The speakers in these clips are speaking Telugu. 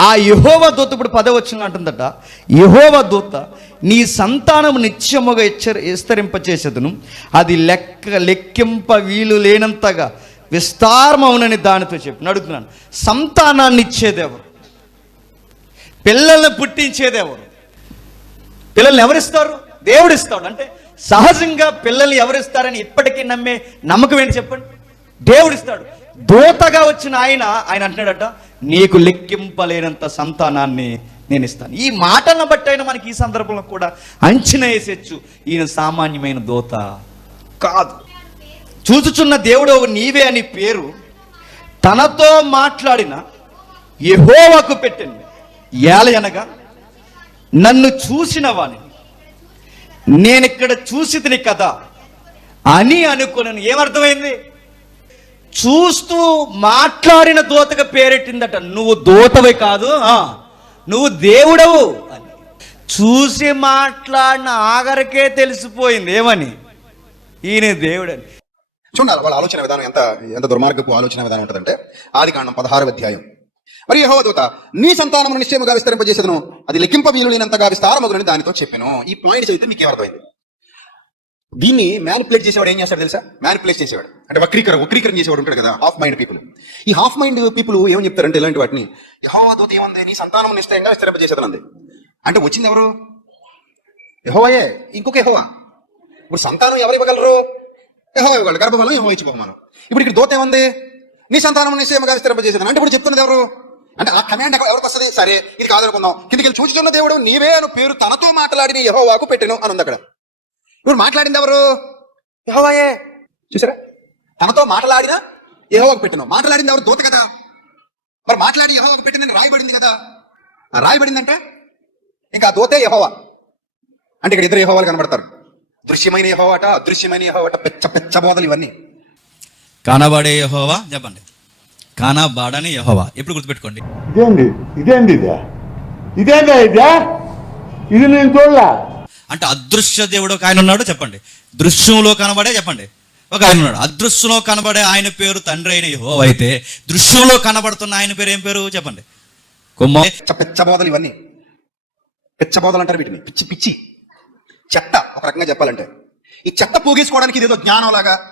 ఆ యహోవ దూత ఇప్పుడు పదవచ్చిన అంటుందట యహోవ దూత నీ సంతానం నిత్యముగా హెచ్చరి విస్తరింపచేసేదను అది లెక్క లెక్కింప వీలు లేనంతగా విస్తారమవునని దానితో చెప్పి అడుగుతున్నాను. సంతానాన్ని ఇచ్చేదెవరు. పిల్లల్ని పుట్టించేదెవరు. పిల్లల్ని ఎవరిస్తారు? దేవుడు ఇస్తాడు అంటే సహజంగా పిల్లల్ని ఎవరిస్తారని ఇప్పటికీ నమ్మే నమ్మకం ఏంటి చెప్పండి? దేవుడు ఇస్తాడు దూతగా వచ్చిన ఆయన ఆయన అంటున్నాడట నీకు లెక్కింపలేనంత సంతానాన్ని నేను ఇస్తాను ఈ మాటను బట్టి అయినా మనకి ఈ సందర్భంలో కూడా అంచనా వేసేచ్చు. ఈయన సామాన్యమైన దూత కాదు. చూచుచున్న దేవుడు నీవే అని పేరు. తనతో మాట్లాడిన యెహోవాకు పెట్టింది. ఏలయనగా నన్ను చూసిన వాణి నేను ఇక్కడ చూసితిని కదా అని అనుకున్నాను. ఏమర్థమైంది? చూస్తూ మాట్లాడిన దోతగా పేరెట్టిందట నువ్వు దూతవే కాదు ఆ, నువ్వు దేవుడవు అని. చూసి మాట్లాడిన ఆఖరికే తెలిసిపోయింది ఏమని? ఈయన దేవుడని. చూడాలి వాళ్ళ ఆలోచన విధానం ఎంత ఎంత దుర్మార్గపు ఆలోచన విధానం ఉంటుందంటే ఆది కాండం పదహారు అధ్యాయం. మరి యెహోవా దూత నీ సంతానమును నిశ్చయముగా విస్తరింపజేసేదను అది లెక్కింప వీలులేనంతగా విస్తారమగునని దానితో చెప్పాను. ఈ పాయింట్ చదివితే మీకు ఏమర్థమైంది దీన్ని మ్యానిపులేట్ చేసేవాడు ఏం చేస్తాడు తెలుసా? మ్యానిపులేట్ చేసేవాడు. అంటే వక్రీకరణ వక్రీకరణ చేసేవాడు ఉంటాడు కదా హాఫ్ మైండ్ పీపుల్ ఈ హాఫ్ మైండ్ పీపుల్ ఏమని చెప్తారంటే ఇలాంటి వాటిని యహోవా దూత ఏముంది? నీ సంతానం నిశ్చయంగా విస్తరింపజేసేదనంది అంటే వచ్చింది ఎవరు? యహోవాయే ఇంకొక యహోవా. ఇప్పుడు సంతానం ఎవరు ఇవ్వగలరు? యహోవా ఇవ్వగలరు గర్భఫలం యహోవా ఇచ్చి బహుమానం. ఇప్పుడు ఇక్కడ దూత ఏముంది? నీ సంతానం నిశ్చయముగా విస్తరింపజేసేదని అంటే ఇప్పుడు చెప్తున్నది ఎవరు? అంటే ఆ కమాండ్ ఎవరికి వస్తుంది? సరే ఇది కాదనుకుందాం. కిందకి వెళ్ళి చూచుచున్న దేవుడు నీవే అని పేరు తనతో మాట్లాడిన యహోవాకు పెట్టాను అని ఉంది అక్కడ. ఇప్పుడు మాట్లాడింది ఎవరు? యహోవాయే. చూసారా? తనతో మాట్లాడిన యహోవాకు పెట్టెను. మాట్లాడింది ఎవరు? దూత కదా. మరి మాట్లాడి యహోవాకు పెట్టిందని రాయబడింది కదా. ఆ రాయబడిందంటే? ఇంకా ఆ దూతే యహోవా. అంటే ఇక్కడ ఇద్దరు యహోవాలు కనబడతారు. దృశ్యమైన యహోవాట అదృశ్యమైన యహోవాట పెచ్చ పెచ్చ బోధలు ఇవన్నీ. కానబడే యహోవా? చెప్పండి. కానబాడని యహోవా. ఎప్పుడు గుర్తుపెట్టుకోండి. ఇదేంది ఇదేంది ఇదే? ఇదేందా ఇదే? ఇది నేను చూడలే? అంటే అదృశ్య దేవుడు ఒక ఆయన ఉన్నాడు చెప్పండి. దృశ్యంలో కనబడే చెప్పండి. ఒక ఆయన ఉన్నాడు. అదృశ్యంలో కనబడే ఆయన పేరు తండ్రి అయిన యహోవా అయితే దృశ్యంలో కనబడుతున్న ఆయన పేరు ఏం పేరు? చెప్పండి. కుమ్మ పిచ్చబోధలు ఇవన్నీ. పిచ్చబోధలు అంటారు వీటిని. పిచ్చి పిచ్చి. చెత్త ఒక రకంగా చెప్పాలంటే. ఈ చెత్త పోగేసుకోవడానికి ఇదేదో జ్ఞానం లాగా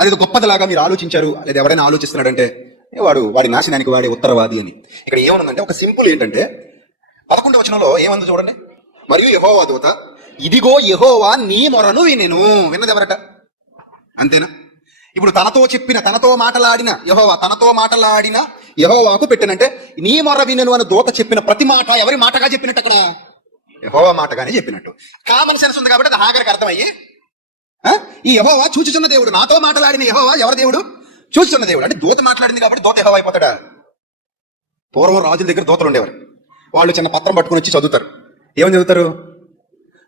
అదేదో గొప్పదిలాగా మీరు ఆలోచించారు. లేదా ఎవరైనా ఆలోచిస్తున్నాడంటే వాడు వాడి నాశనానికి వాడే ఉత్తరవాది అని. ఇక్కడ ఏమనుందంటే ఒక సింపుల్ ఏంటంటే పదకొండు వచనంలో ఏమంది చూడండి? మరియు యహోవా దూత ఇదిగో యహోవా నీ మొరను వినెను. విన్నదెవరట? అంతేనా? ఇప్పుడు తనతో చెప్పిన తనతో మాటలాడిన యహోవా తనతో మాటలాడిన యహోవాకు పెట్టినంటే నీ మొర వినను అని దూత చెప్పిన ప్రతి మాట ఎవరి మాటగా చెప్పినట్టు అక్కడ? యహోవా మాటగానే చెప్పినట్టు. కామన్ సెన్స్ ఉంది కాబట్టి అది హాగరికి అర్థమయ్యి ఆ? ఈ యహోవా చూచుచున్న దేవుడు నాతో మాట్లాడిన యహోవా ఎవరి దేవుడు? చూచుచున్న దేవుడు. అంటే దూత మాట్లాడింది కాబట్టి దూత యహోవా అయిపోతాడా? పూర్వం రాజుల దగ్గర దూతలు ఉండేవారు. వాళ్ళు చిన్న పత్రం పట్టుకుని వచ్చి చదువుతారు. ఏమని చదువుతారు?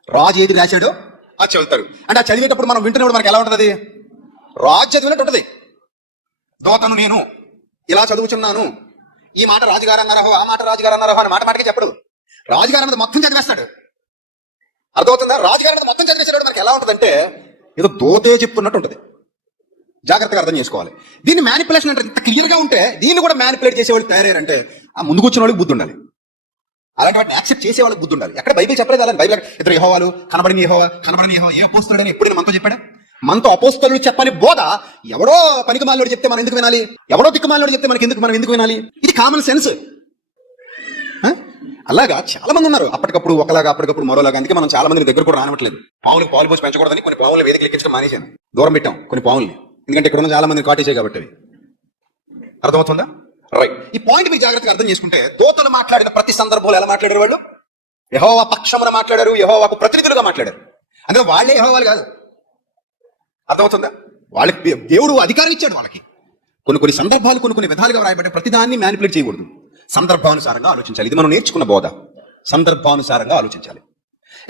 రాజు ఏది రాశాడో అది చదువుతారు. అంటే ఆ చదివేటప్పుడు మనం వింటున్నప్పుడు మనకి ఎలా ఉంటుంది? రాజు చదివినట్టు ఉంటుంది. దోతను నేను ఇలా చదువుచున్నాను. ఈ మాట రాజుగారు అన్నారహో ఆ మాట రాజుగారు అన్నారహో అని మాట మాటకి చెప్పడు. రాజుగారు అన్నది మొత్తం చదివేస్తాడు. అర్థమవుతుందా? రాజుగారు అన్నది మొత్తం చదివేసాడు మనకి ఎలా ఉంటుందంటే ఏదో దోతే చెప్తున్నట్టు ఉంటుంది. జాగ్రత్తగా అర్థం చేసుకోవాలి. దీన్ని మ్యానిపులేషన్ అంటే ఇంత క్లియర్గా ఉంటే దీన్ని కూడా మ్యానిపులేట్ చేసేవాళ్ళు తయారయ్యారంటే ఆ ముందు కూర్చున్న వాళ్ళకి బుద్ధి ఉండాలి. అలాంటి వాటిని యాక్సెప్ట్ చేసే వాళ్ళకి బుద్ధి ఉండాలి. ఎక్కడ బైబిల్ చెప్పలేదు అలా బైబిల్ ఇద్దరు యహోవాలు కనబడిన యహోవా కనబడిన యహో ఏ అపోస్తుడని ఎప్పుడైనా మనతో చెప్పాడా? మనతో అపోస్తలు చెప్పని బోధ ఎవడో పనికి మాలినోడు చెప్తే మనం ఎందుకు వినాలి? ఎవడో దిక్కు చెప్తే మనకి ఎందుకు మనం ఎందుకు వినాలి? ఇది కామన్ సెన్స్ అలాగా చాలా మంది ఉన్నారు. అప్పటికప్పుడు ఒకలాగా అప్పటికప్పుడు మరోలాగా. అందుకే మనం చాలా మంది దగ్గర కూడా రానివ్వట్లేదు. పావులు పాలు పోసి పెంచకూడదని కొన్ని పావులు వేదిక లెక్కించడం మానేశాను. దూరం పెట్టాం కొన్ని పావుల్ని. ఎందుకంటే ఇక్కడ ఉన్న చాలా మంది కాటేజే కాబట్టి. అర్థమవుతుందా? రైట్ ఈ పాయింట్ మీరు జాగ్రత్తగా అర్థం చేసుకుంటే దోతలు మాట్లాడిన ప్రతి సందర్భంలో ఎలా మాట్లాడారు వాళ్ళు? యహోవా పక్షమున మాట్లాడారు యహోవాకు ప్రతినిధులుగా మాట్లాడారు. అందుకే వాళ్ళే యహోవాలు కాదు. అర్థమవుతుందా? వాళ్ళకి దేవుడు అధికారం ఇచ్చాడు వాళ్ళకి. కొన్ని కొన్ని సందర్భాలు కొన్ని కొన్ని విధాలుగా రాయబడ్డ ప్రతిదాన్ని మ్యానిపులేట్ చేయకూడదు. సందర్భానుసారంగా ఆలోచించాలి. ఇది మనం నేర్చుకున్న బోధ. సందర్భానుసారంగా ఆలోచించాలి.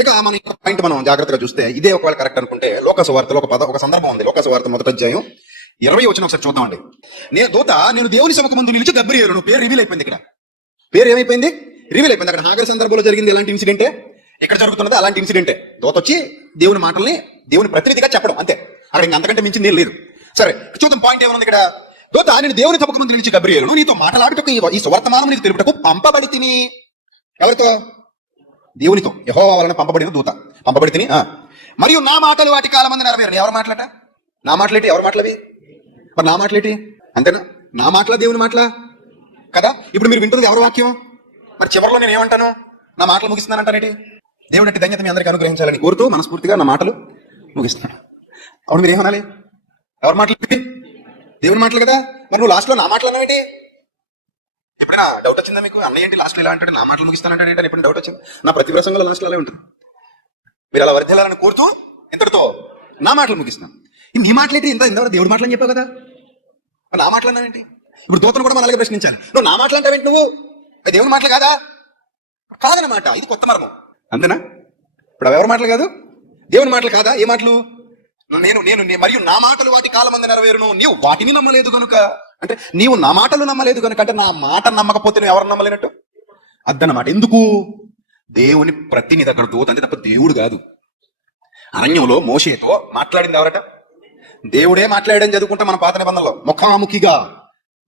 ఇక మన పాయింట్ మనం జాగ్రత్తగా చూస్తే ఇదే ఒకవేళ కరెక్ట్ అనుకుంటే లోకసు వార్తలో ఒక పద ఒక సందర్భం ఉంది. లోకసు వార్త అధ్యాయం ఇరవై వచ్చిన ఒకసారి చూద్దామండి. నేను దూత నేను దేవుని సభకు ముందు నిలిచి గబ్బరియరు పేరు రివీల్ అయిపోయింది ఇక్కడ. పేరు ఏమైపోయింది? రివీల్ అయిపోయింది అక్కడ. హాగర్ సందర్భంలో జరిగింది ఎలాంటి ఇన్సిడెంటే ఇక్కడ జరుగుతున్నది? అలాంటి ఇన్సిడెంటే దోత వచ్చి దేవుని మాటల్ని దేవుని ప్రతినిధిగా చెప్పడం అంతే. అక్కడ ఇంకా అంతకంటే మించింది లేదు. సరే చూద్దాం పాయింట్ ఏమన్నా ఇక్కడ. దూత నేను దేవుని తప్పకముందు నిలిచి గబ్రియేలును నీతో మాట్లాడుటకు ఈ- సువర్తమానం నీకు తెలుపుటకు పంపబడి తిని ఎవరితో? దేవునితో. యహోవా వలన పంపబడిన దూత. పంపబడి తిని మరియు నా మాటలు వాటి కాలం మంది నెరవేరు ఎవరు మాట్లాట? నా మాటలేటి? ఎవరు మాటలవి? మరి నా మాటలేటి? అంతేనా? నా మాటల దేవుని మాటలా? కదా? ఇప్పుడు మీరు వింటుంది ఎవరి వాక్యం? మరి చివరిలో నేను ఏమంటాను? నా మాటలు ముగిస్తున్నానంటానేటి దేవుడు అంటే ధన్యత మీ అందరికీ అనుగ్రహించాలని కోరుతూ మనస్ఫూర్తిగా నా మాటలు ముగిస్తున్నాను. అవును మీరు ఏమనాలి? ఎవరి మాటలు? దేవుని మాటలు కదా? మరి నువ్వు లాస్ట్లో నా మాటలు అన్నావేంటి? ఎప్పుడైనా డౌట్ వచ్చిందా మీకు? అన్నయ్య ఏంటి లాస్ట్లో ఇలా అంటాడు? నా మాటలు ముగిస్తానంటాడు ఏంటి అని ఎప్పుడైనా డౌట్ వచ్చింది? నా ప్రతి ప్రసంగంలో లాస్ట్లో అలా ఉంటుంది. మీరు అలా వర్ధిల్లాలని కోరుతూ ఇంతటితో నా మాటలు ముగిస్తున్నాను. ఈ నీ మాటలేంటి? ఇంత ఇంతవరకు దేవుడి మాటలు అని చెప్పావు కదా? మరి నా మాటలు ఇప్పుడు దూతను కూడా మనం అలాగే ప్రశ్నించాలి. నువ్వు నా మాటలు నువ్వు? అది దేవుని మాటలు కాదా? కాదనమాట ఇది కొత్త మర్మం. అంతేనా? ఇప్పుడు అవి ఎవరి మాటలు కాదు? దేవుని మాటలు కాదా? ఏ మాటలు? నేను నేను మరియు నా మాటలు వాటి కాలమంది నెరవేరును. నీవు వాటిని నమ్మలేదు కనుక అంటే నీవు నా మాటలు నమ్మలేదు కనుక అంటే నా మాట నమ్మకపోతే నువ్వు ఎవరు నమ్మలేనట్టు? అద్దనమాట ఎందుకు? దేవుని ప్రతినిధి అక్కడ దూత అంటే తప్ప దేవుడు కాదు. అరణ్యంలో మోషేతో మాట్లాడింది ఎవరట? దేవుడే మాట్లాడని చదువుకుంటే మన పాత నిబంధనలో ముఖాముఖిగా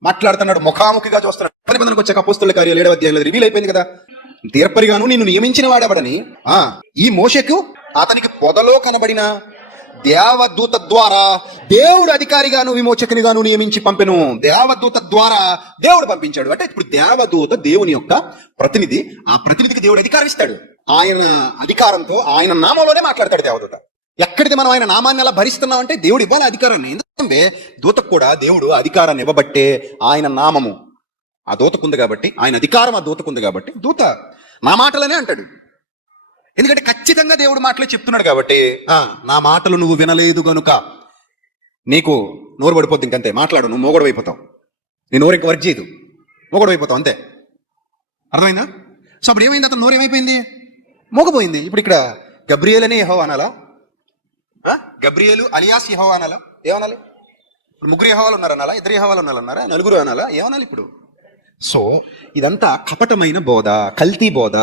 మాట్లాడుతున్నాడు. ముఖాముఖిగా చూస్తున్నాడు. పాత నిబంధనకు వచ్చే అపోస్తుల కార్యాలు ఏడవ అధ్యాయంలో రివీల్ అయిపోయింది కదా. తీర్పరిగాను నిన్ను నియమించిన వాడెవడని? ఆ ఈ మోషకు అతనికి పొదలో కనబడిన దేవదూత ద్వారా దేవుడు అధికారిగాను విమోచకునిగాను నియమించి పంపెను. దేవదూత ద్వారా దేవుడు పంపించాడు. అంటే ఇప్పుడు దేవదూత దేవుని యొక్క ప్రతినిధి ఆ ప్రతినిధికి దేవుడు అధికారం ఇస్తాడు. ఆయన అధికారంతో ఆయన నామంలోనే మాట్లాడతాడు దేవదూత. ఎక్కడిది మనం ఆయన నామాన్ని అలా భరిస్తున్నాం అంటే దేవుడు ఇవ్వాలి అధికారాన్ని. ఎందుకంటే దూతకు కూడా దేవుడు అధికారాన్ని ఇవ్వబట్టే ఆయన నామము. ఆ దూతకుంది కాబట్టి ఆయన అధికారం ఆ దూతకుంది కాబట్టి దూత నా మాటలనే అంటాడు. ఎందుకంటే ఖచ్చితంగా దేవుడు మాటలే చెప్తున్నాడు కాబట్టి ఆ నా మాటలు నువ్వు వినలేదు గనుక నీకు నోరు పడిపోద్ది ఇంకంతే. మాట్లాడు నువ్వు మోగడు అయిపోతావు. నీ నోరు ఇంక వర్క్ చేయదు మోగడు అయిపోతావు అంతే. అర్థమైందా? సో అప్పుడు ఏమైంది? అతను నోరు ఏమైపోయింది? మోగపోయింది ఇప్పుడు ఇక్కడ గబ్రియల్ అని యహో అనాలా? గబ్రియేలు అలియాస్ యహో అనాలా? ఏమనాలి ఇప్పుడు ముగ్గురు యహోవాలు ఉన్నారు అనాలా? ఇద్దరు యహోవాలు ఉన్నారు అన్నారా? నలుగురు అనాలా? ఏమనాలి ఇప్పుడు? సో ఇదంతా కపటమైన బోధ కల్తీ బోధ.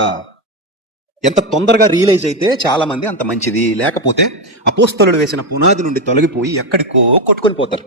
ఎంత తొందరగా రియలైజ్ అయితే చాలా మంది అంత మంచిది. లేకపోతే అపోస్తలుడు వేసిన పునాది నుండి తొలగిపోయి ఎక్కడికో కొట్టుకొని పోతారు.